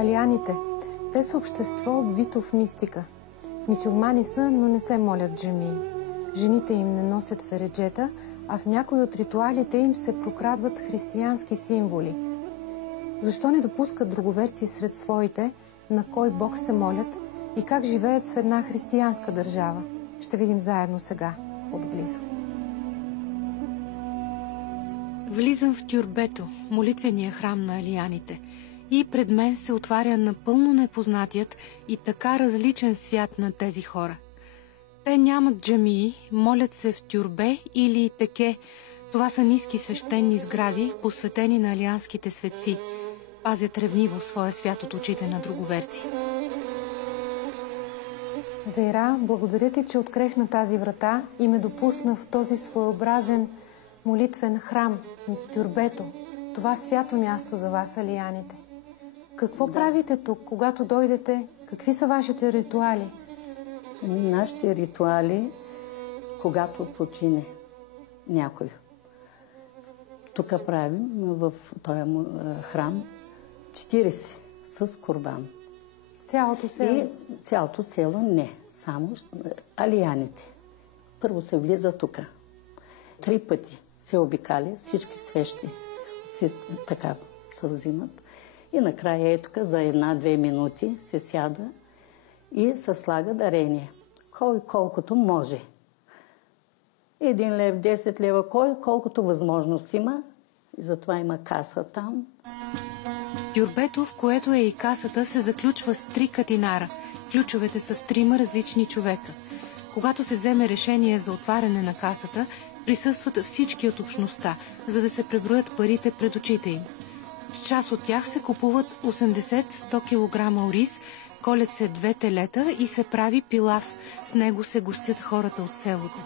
Алианите. Те са общество, обвито в мистика. Мюсюлмани са, но не се молят в джамии. Жените им не носят фереджета, а в някои от ритуалите им се прокрадват християнски символи. Защо не допускат друговерци сред своите, на кой бог се молят и как живеят в една християнска държава? Ще видим заедно сега, отблизо. Влизам в тюрбето, молитвения храм на алианите, и пред мен се отваря напълно непознатият и така различен свят на тези хора. Те нямат джамии, молят се в тюрбе или теке. Това са ниски свещени сгради, посветени на алианските светци. Пазят ревниво своя свят от очите на друговерци. Зейра, благодаря ти, че открехна тази врата и ме допусна в този своеобразен молитвен храм, тюрбето. Това свято място за вас, алияните. Какво правите тук, когато дойдете? Какви са вашите ритуали? Нашите ритуали, когато почине някой. Тук правим в този храм 40 с курбан. Цялото село? И цялото село не, само алияните. Първо се влиза тук. 3 пъти се обикаля, всички свещи така се взимат. И накрая тук за 1-2 минути се сяда и се слага дарение. Кой колкото може. 1 лев, 10 лева, кой колкото възможност има. И затова има каса там. В тюрбето, в което е и касата, се заключва с 3 катинара. Ключовете са в 3 различни човека. Когато се вземе решение за отваряне на касата, присъстват всички от общността, за да се преброят парите пред очите им. С част от тях се купуват 80-100 кг ориз, колят се 2 телета и се прави пилав. С него се гостят хората от селото.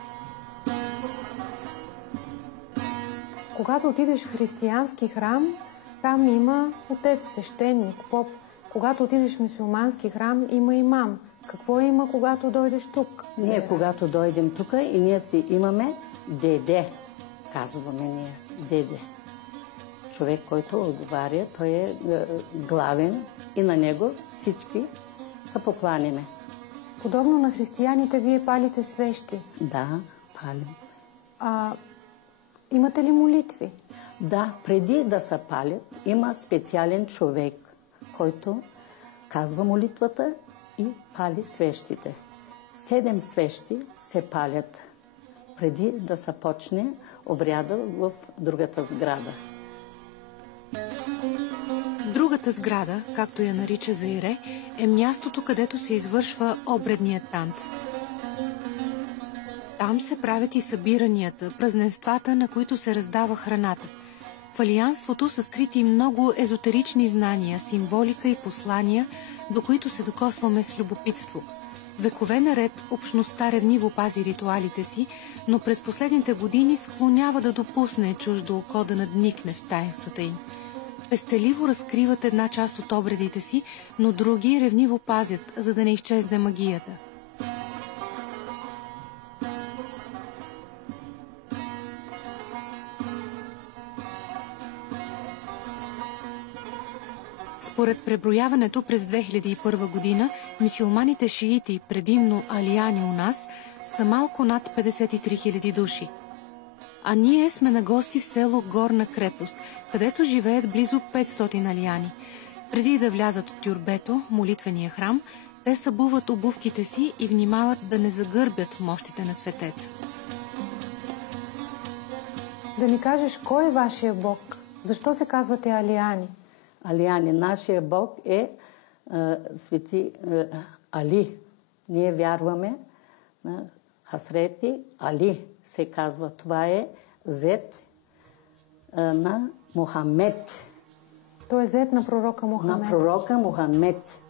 Когато отидеш в християнски храм, там има отец, свещеник, поп. Когато отидеш в мюсюлмански храм, има имам. Какво има, когато дойдеш тук? Ние, когато дойдем тук, и ние си имаме деде, казваме ние, деде. Човек, който отговаря, той е главен и на него всички се покланяме. Подобно на християните, вие палите свещи? Да, палим. Имате ли молитви? Да, преди да се палят, има специален човек, който казва молитвата и пали свещите. 7 свещи се палят преди да се почне обряда в другата сграда. Другата сграда, както я нарича Заире, е мястото, където се извършва обредният танц. Там се правят и събиранията, празненствата, на които се раздава храната. В алианството са скрити много езотерични знания, символика и послания, до които се докосваме с любопитство. Векове наред общността ревниво пази ритуалите си, но през последните години склонява да допусне чуждо око да надникне в таинствата им. Пестеливо разкриват една част от обредите си, но други ревниво пазят, за да не изчезне магията. Според преброяването през 2001 година, мюсюлманите шиити, предимно алияни у нас, са малко над 53 000 души. А ние сме на гости в село Горна крепост, където живеят близо 500 алияни. Преди да влязат в тюрбето, молитвения храм, те събуват обувките си и внимават да не загърбят мощите на светеца. Да ни кажеш, кой е вашия бог? Защо се казвате алияни? Алияни, нашия бог е свети Али. Ние вярваме на Хасрети Али, се казва. Това е зет на Мохамед. Той е зет на пророка Мохамед. На пророка Мохамед.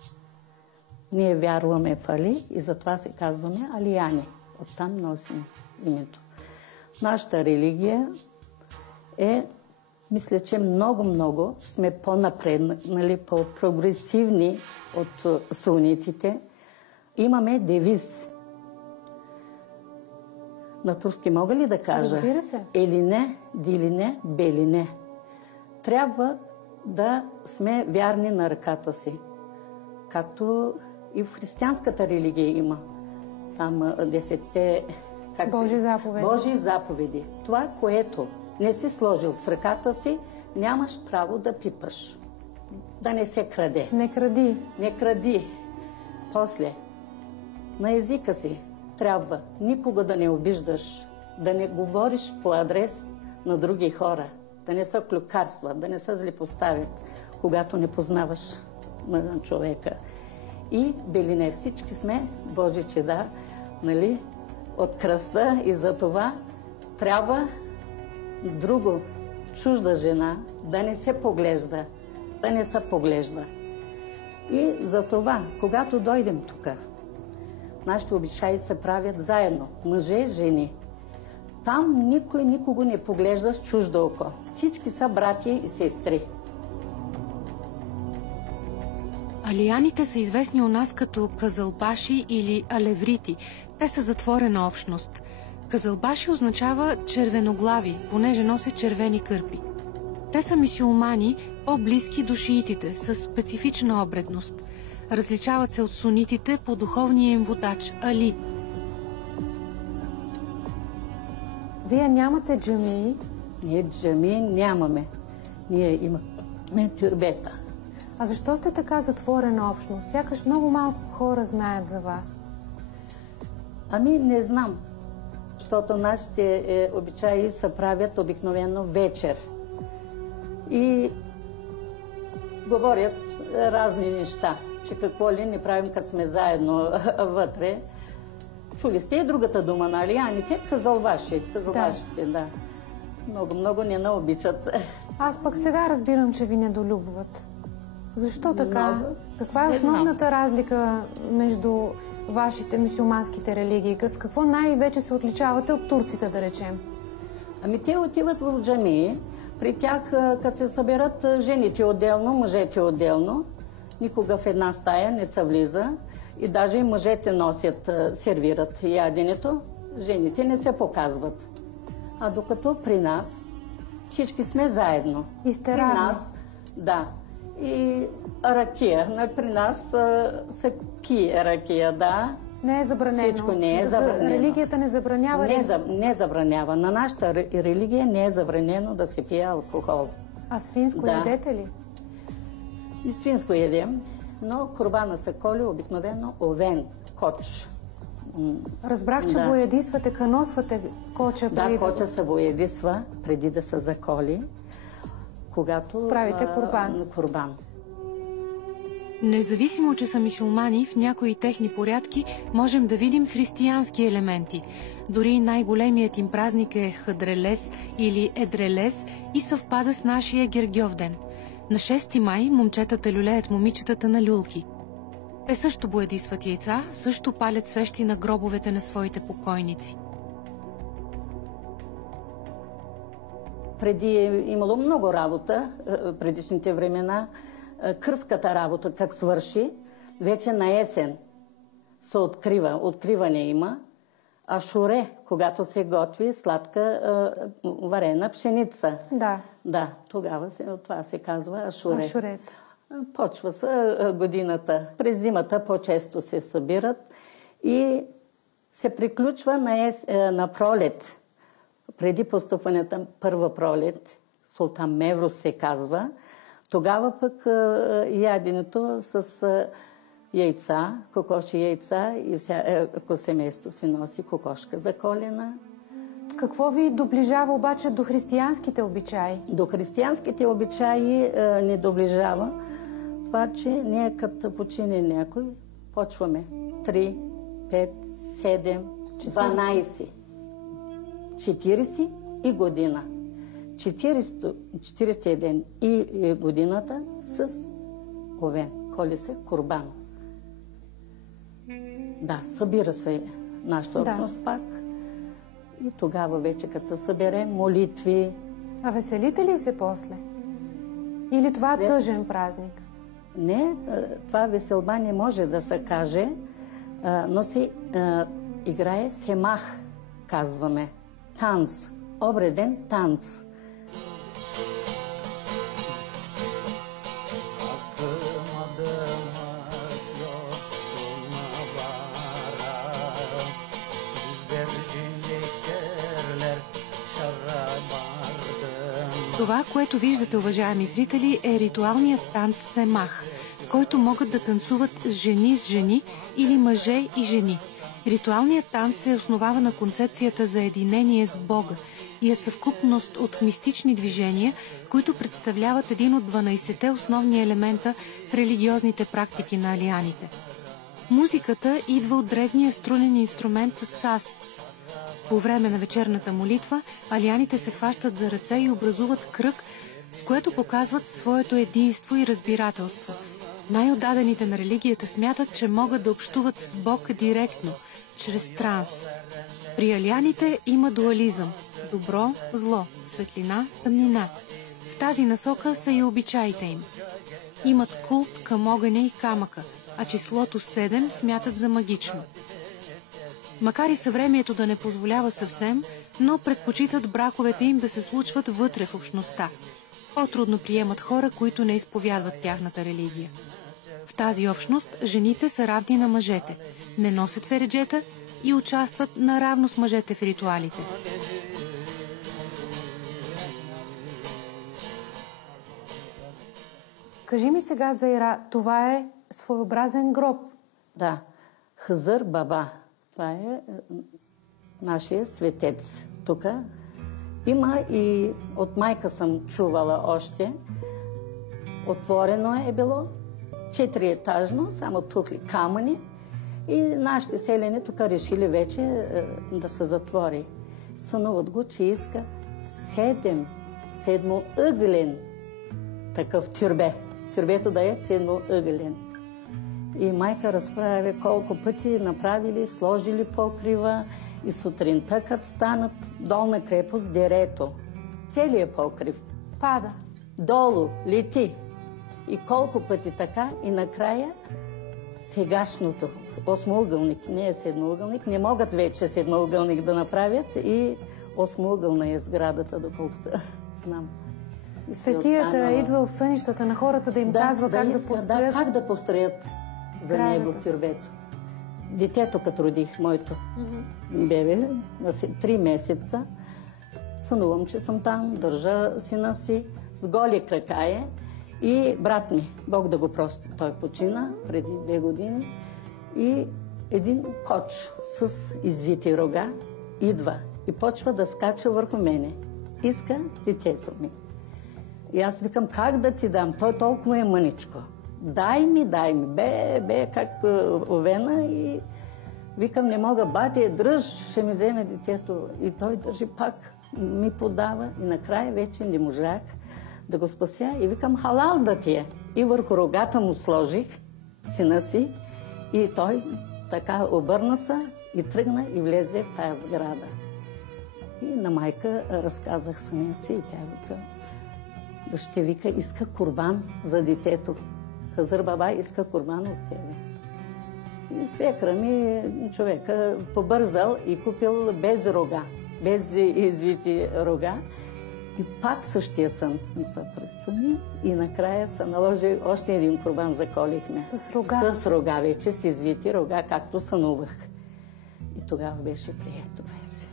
Ние вярваме в Али и затова се казваме алияни. Оттам носим името. Нашата религия е, мисля, че много сме по-напреднали, по-прогресивни от сунитите. Имаме девиз. На турски мога ли да кажа? Разбира се. Елине, дилине, белине. Трябва да сме вярни на ръката си. както и в християнската религия има. Там 10 Божи заповеди. Божи заповеди. Това, което не си сложил с ръката си, нямаш право да пипаш. Да не се краде. Не кради. Не кради. После, на езика си трябва никога да не обиждаш, да не говориш по адрес на други хора, да не са клюкарства, да не са злепоставят, когато не познаваш на човека. И били не всички сме Божи чеда, нали, от кръста, и за това трябва друго, чужда жена да не се поглежда, да не се поглежда. И за това, когато дойдем тук, нашите обичаи се правят заедно, мъже, жени. Там никой никого не поглежда с чуждо око. Всички са братя и сестри. Алияните са известни у нас като казълбаши или алеврити. Те са затворена общност. Казълбаши означава червеноглави, понеже носят червени кърпи. Те са мюсюлмани, по-близки до шиитите, с специфична обредност. Различават се от сунитите по духовния им водач – Али. Вие нямате джамии? Ние джамии нямаме. Ние имаме тюрбета. А защо сте така затворена общност? Сякаш много малко хора знаят за вас. Ами не знам, защото нашите обичаи се правят обикновено вечер. И говорят разни неща, че какво ли не правим, като сме заедно вътре. Чули сте и другата дума на алияните? Казълбаши. Казълбашите, да. Много не наобичат. Аз пък сега разбирам, че ви недолюбват. Защо така? Много. Каква е основната разлика между вашите мюсюлманските религии? С какво най-вече се отличавате от турците, да речем? Ами те отиват в джамии. При тях, като се съберат жените отделно, мъжете отделно, никога в една стая не се влиза. И даже и мъжете носят, сервират яденето, жените не се показват. А докато при нас всички сме заедно. И сте равни. При нас, да. И ракия. При нас се пие ракия, да. Не е забранено. Всичко не е забранено. Религията не забранява. Не забранява. На нашата религия не е забранено да се пие алкохол. А свинско ядете ли? И свинско едем, но курбана се коли обикновено овен, коч. Разбрах, че боядисвате, каносвате коча преди... Да, коча се боядисва преди да се заколи, когато... правите курбан. Независимо, че са мюсюлмани, в някои техни порядки можем да видим християнски елементи. Дори най-големият им празник е Хадрелес или Едрелес и съвпада с нашия Гергьовден. На 6 май момчетата люлеят момичетата на люлки. Те също боядисват яйца, също палят свещи на гробовете на своите покойници. Преди е имало много работа, предишните времена. Кръската работа, как свърши, вече на есен се открива. Откриване има. А шуре, когато се готви сладка варена пшеница. Да. Да, тогава това се казва ашуре. Ашурет. Почва се годината. През зимата по-често се събират и се приключва на пролет. Преди постъпването първа пролет, Султан Меврус се казва, тогава пък яденето с яйца, кокоши яйца и всяко семейство си носи кокошка за колена. Какво ви доближава обаче до християнските обичаи? До християнските обичаи не доближава това, че ние като почине някой, почваме 3, 5, 7, 12, 40 и година. 40 ден и годината с овен, коли се курбан. Да, събира се нашата общност пак. И тогава вече, като се събере, молитви. А веселите ли се после? Или това е тъжен празник? Не, това веселба не може да се каже, но се играе семах, казваме. Танц, обреден танц. Това, което виждате, уважаеми зрители, е ритуалният танц семах, в който могат да танцуват жени с жени или мъже и жени. Ритуалният танц се основава на концепцията за единение с Бога и е съвкупност от мистични движения, които представляват един от 12-те основни елемента в религиозните практики на алияните. Музиката идва от древния струнен инструмент сас. По време на вечерната молитва, алияните се хващат за ръце и образуват кръг, с което показват своето единство и разбирателство. Най-отдадените на религията смятат, че могат да общуват с Бог директно, чрез транс. При алияните има дуализъм – добро, зло, светлина, тъмнина. В тази насока са и обичаите им. Имат култ към огъня и камъка, а числото 7 смятат за магично. Макар и съвремието да не позволява съвсем, но предпочитат браковете им да се случват вътре в общността. По-трудно приемат хора, които не изповядват тяхната религия. В тази общност жените са равни на мъжете, не носят фереджета и участват наравно с мъжете в ритуалите. Кажи ми сега, Заира, това е своеобразен гроб. Да, Хазър Баба. Това е нашия светец. Тук има и от майка съм чувала още. Отворено е било, 4-етажно, само тухли камъни. И нашите селени тук решили вече да се затвори. Сънуват го, че иска седмоъгълен такъв тюрбе. Тюрбето да е седмоъгълен. И майка разправя колко пъти направили, сложили покрива и сутринта, като станат долна крепост, дерето. Целият покрив пада. Долу, лети. И колко пъти така, и накрая сегашното, осмоъгълник, не е седмоъгълник, не могат вече седмоъгълник да направят и осмоъгълна е сградата, доколкото знам. Светията е идвал в сънищата на хората да им казва как да построят. Да, как да построят за него тюрбето. Детето, като родих, моето бебе, на 3 месеца, сънувам, че съм там, държа сина си, с голи крака е. И брат ми, Бог да го прости, той почина преди 2 години. И един коч с извити рога идва и почва да скача върху мене. Иска детето ми. И аз викам, как да ти дам? Той толкова е мъничко. Дай ми. Бе, как овена. И викам, не мога, бате, дръж, ще ми вземе детето. И той държи пак, ми подава. И накрая вече не можах да го спася. И викам, халал да ти е. И върху рогата му сложих сина си. И той така обърна се и тръгна и влезе в тая сграда. И на майка разказах самия си и тя вика, ще вика, иска курбан за детето. Хазър Баба иска курбан от тебе. И свекра ми, човека, побързал и купил без рога, без извити рога. И пак същия сън ми се пресъни и накрая се наложи още един курбан, заколихме. С рога? С рога вече, с извити рога, както сънувах. И тогава беше прието вече.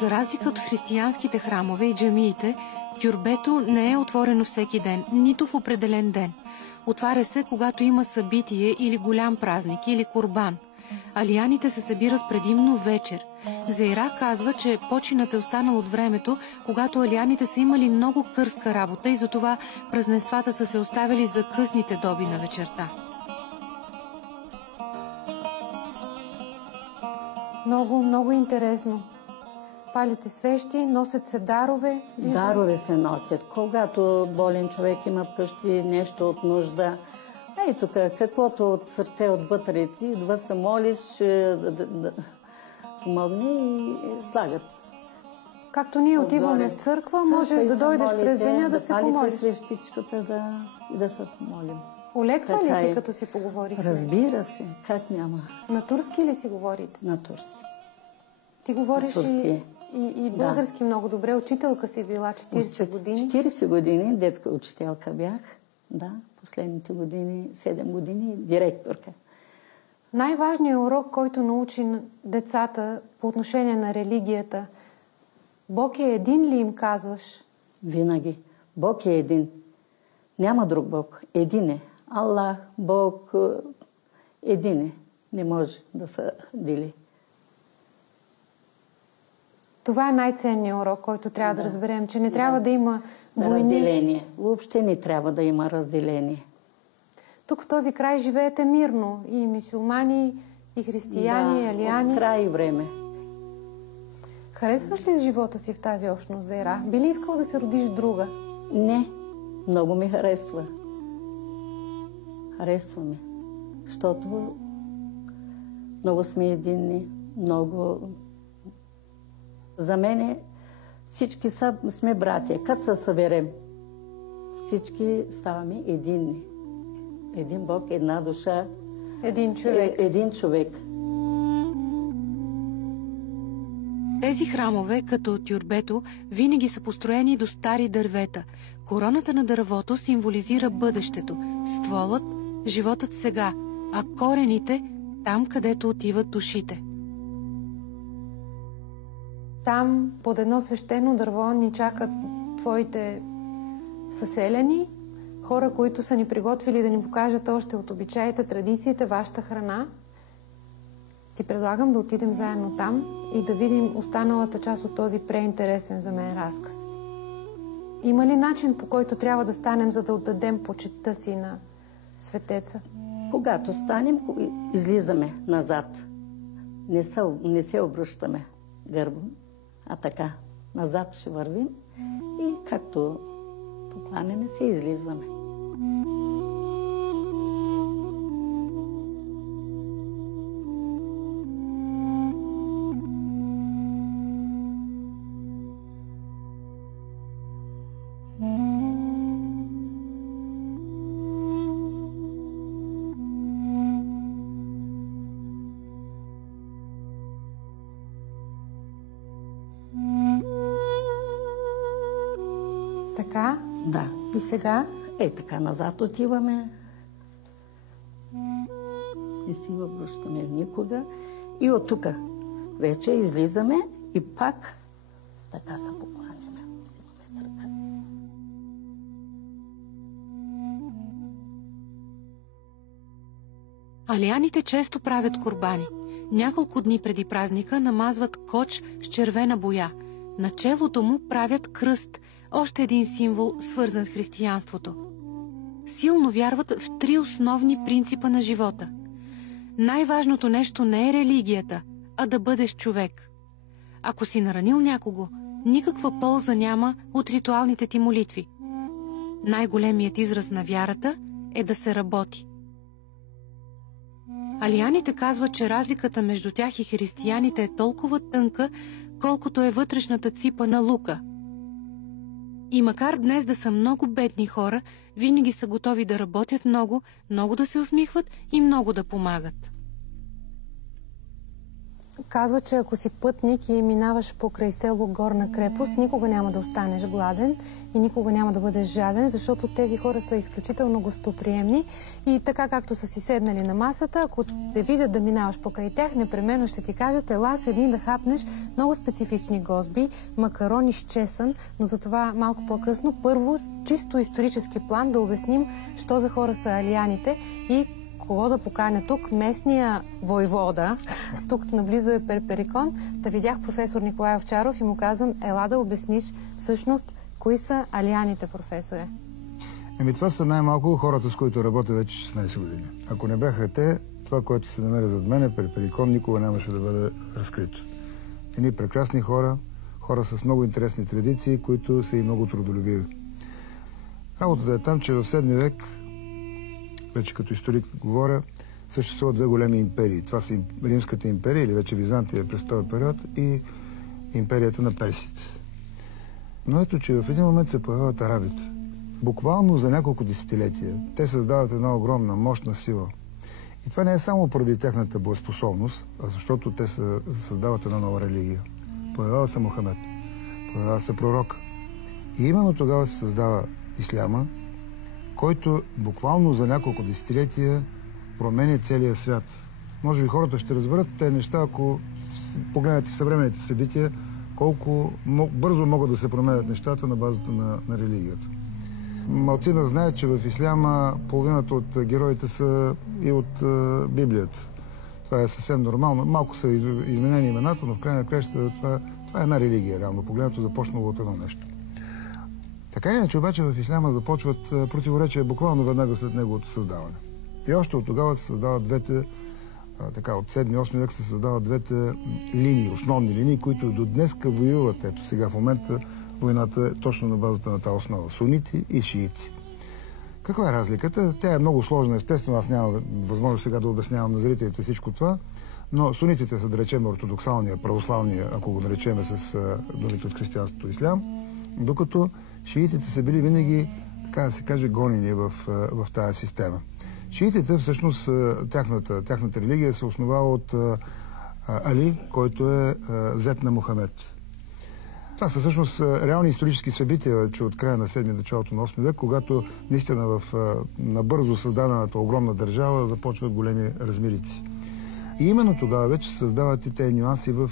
За разлика от християнските храмове и джамиите, тюрбето не е отворено всеки ден, нито в определен ден. Отваря се, когато има събитие или голям празник, или курбан. Алияните се събират предимно вечер. Заира казва, че починът е останал от времето, когато алияните са имали много кърска работа и затова празненствата са се оставили за късните доби на вечерта. Много интересно. Палите свещи, носят се дарове. Дарове се носят. Когато болен човек има вкъщи нещо от нужда, ей тук, каквото от сърце отвътре ти, идва се молиш, да помогне и слагат. Както ние отиваме в църква, можеш да дойдеш през деня да се помолиш. Да палите свещичката и да се помолим. Олеква ли ти, като си поговориш? Разбира се, как няма. На турски ли си говорите? На турски. Ти говориш и български много добре. Учителка си била 40 години. 40 години детска учителка бях. Да, последните години, 7 години директорка. Най-важният урок, който научи децата по отношение на религията, Бог е един ли им казваш? Винаги. Бог е един. Няма друг Бог. Един е. Аллах, Бог, един е. Не може да се дели. Това е най-ценният урок, който трябва да разберем, че не трябва да има войни. Разделение. Въобще не трябва да има разделение. Тук в този край живеете мирно. И мюсюлмани, и християни, и алияни. От край и време. Харесваш ли живота си в тази общност, Зейра? Би ли искал да се родиш друга? Не. Много ми харесва. Харесва ми. Защото много сме единни. Много... За мене всички сме братя. Като се съберем, всички ставаме единни. Един Бог, една душа. Един човек. Един човек. Тези храмове, като тюрбето, винаги са построени до стари дървета. Короната на дървото символизира бъдещето, стволът – животът сега, а корените – там, където отиват душите. Там, под едно свещено дърво, ни чакат твоите съселени, хора, които са ни приготвили да ни покажат още от обичаите, традициите, вашата храна. Ти предлагам да отидем заедно там и да видим останалата част от този преинтересен за мен разказ. Има ли начин, по който трябва да станем, за да отдадем почитта си на светеца? Когато станем, излизаме назад. Не се обръщаме гърбом, а така. Назад ще вървим и както покланяме се, излизаме. Така? Да. И сега? Така назад отиваме. Не си въвръщаме никога. И от тук вече излизаме и пак така се покланяме. Взимаме с ръка. Алияните често правят курбани. Няколко дни преди празника намазват коч с червена боя. На челото му правят кръст, още един символ, свързан с християнството. Силно вярват в 3 основни принципа на живота. Най-важното нещо не е религията, а да бъдеш човек. Ако си наранил някого, никаква полза няма от ритуалните ти молитви. Най-големият израз на вярата е да се работи. Алияните казват, че разликата между тях и християните е толкова тънка, колкото е вътрешната ципа на лука. И макар днес да са много бедни хора, винаги са готови да работят много, много да се усмихват и много да помагат. Казва, че ако си пътник и минаваш покрай село Горна крепост, никога няма да останеш гладен и никога няма да бъдеш жаден, защото тези хора са изключително гостоприемни и така както са си седнали на масата, ако те видят да минаваш покрай тях, непременно ще ти кажат: ела, седни да хапнеш много специфични гозби, макарони с чесън, но за това малко по-късно. Първо, чисто исторически план да обясним, що за хора са алияните и кого да поканя тук. Местния войвода, тук наблизо е Перперикон, да видях професор Николай Овчаров и му казвам: ела да обясниш всъщност кои са алияните, професоре. Това са най-малко хората, с които работя вече 16 години. Ако не бяха те, това, което се намери зад мен, Перперикон, никога нямаше да бъде разкрито. Едни прекрасни хора, хора с много интересни традиции, които са и много трудолюбиви. Работата е там, че в 7 век, вече като историк говоря, съществуват 2 големи империи. Това са Римската империя, или вече Византия през този период, и империята на персите. Но ето, че в един момент се появяват арабите. Буквално за няколко десетилетия те създават една огромна, мощна сила. И това не е само поради тяхната боеспособност, а защото те създават една нова религия. Появява се Мохамед, появява се пророк. И именно тогава се създава исляма, който буквално за няколко десетилетия променя целия свят. Може би хората ще разберат тези неща, ако погледнете съвременните събития, колко бързо могат да се променят нещата на базата на религията. Малцина знаят, че в исляма половината от героите са и от Библията. Това е съвсем нормално. Малко са изменени имената, но в край на краищата това е една религия, реално погледнато, започнало от едно нещо. Така или иначе обаче в исляма започват противоречия буквално веднага след неговото създаване. И още от тогава се създават двете, от 7-8 век се създават двете линии, основни линии, които до днеска воюват. Ето сега в момента войната е точно на базата на тази основа. Сунити и шиити. Каква е разликата? Тя е много сложна. Естествено, аз нямам възможност сега да обяснявам на зрителите всичко това, но сунитите са, да речем, ортодоксалния, православния, ако го наречеме с думите от християнството и ислям, докато шиитите са били винаги, така да се каже, гонени в тази система. Шиитите, всъщност, тяхната религия се основава от Али, който е зет на Мохамед. Това са всъщност реални исторически събития, че от края на 7 началото на 8 век, когато наистина на бързо създадената огромна държава започват големи размерици. И именно тогава вече се създават и тези нюанси в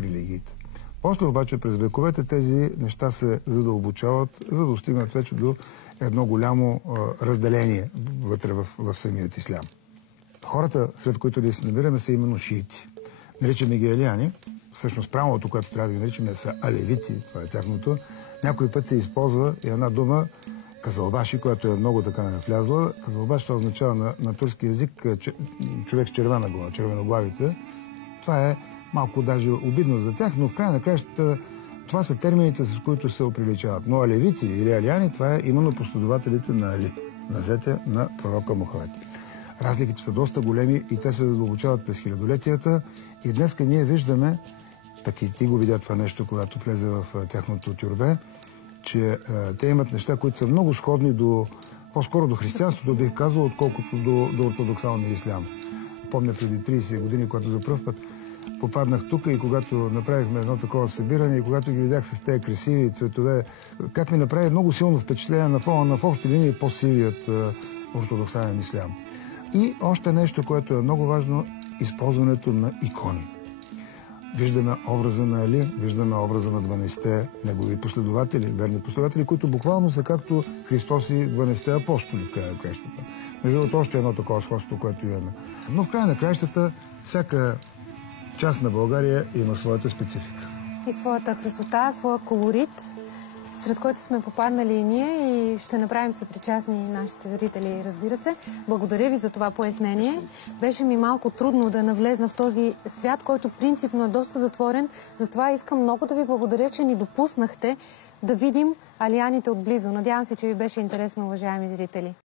религиите. После обаче през вековете тези неща се задълбочават, за да достигнат вече до едно голямо разделение вътре в самият ислям. Хората, след които ние се намираме, са именно шиити. Наричаме ги алияни. Всъщност правилното, което трябва да ги наричаме, са алевити. Това е тяхното. Някой път се използва и една дума казалбаши, която е много така влязла. Казалбаш, това означава на турски език човек с червена глава, червеноглавите. Това е малко даже обидно за тях, но в края на краищата това са термините, с които се оприличават. Но алевити или алияни, това е именно последователите на Али, на зете на пророка Мохамед. Разликите са доста големи и те се задълбочават през хилядолетията. И днеска ние виждаме, пък и ти го видя това нещо, когато влезе в тяхното тюрбе, че те имат неща, които са много сходни по-скоро до християнството, бих казал, отколкото до ортодоксалния ислям. Помня преди 30 години, когато за пръв път попаднах тук и когато направихме едно такова събиране и когато ги видях с тези красиви цветове, как ми направи много силно впечатление на фона на в общи линии по-сивият ортодоксален ислям. И още нещо, което е много важно, използването на икони. Виждаме образа на Али, виждаме образа на 12-те негови последователи, верни последователи, които буквално са както Христос и 12-те апостоли в края на краищата. Между другото, още едно такова сходство, което имаме. Но в края на краищата всяка част на България има своята специфика. И своята красота, своя колорит, сред който сме попаднали и ние и ще направим съпричастни нашите зрители, разбира се. Благодаря ви за това пояснение. Беше ми малко трудно да навлезна в този свят, който принципно е доста затворен. Затова искам много да ви благодаря, че ни допуснахте да видим алияните отблизо. Надявам се, че ви беше интересно, уважаеми зрители.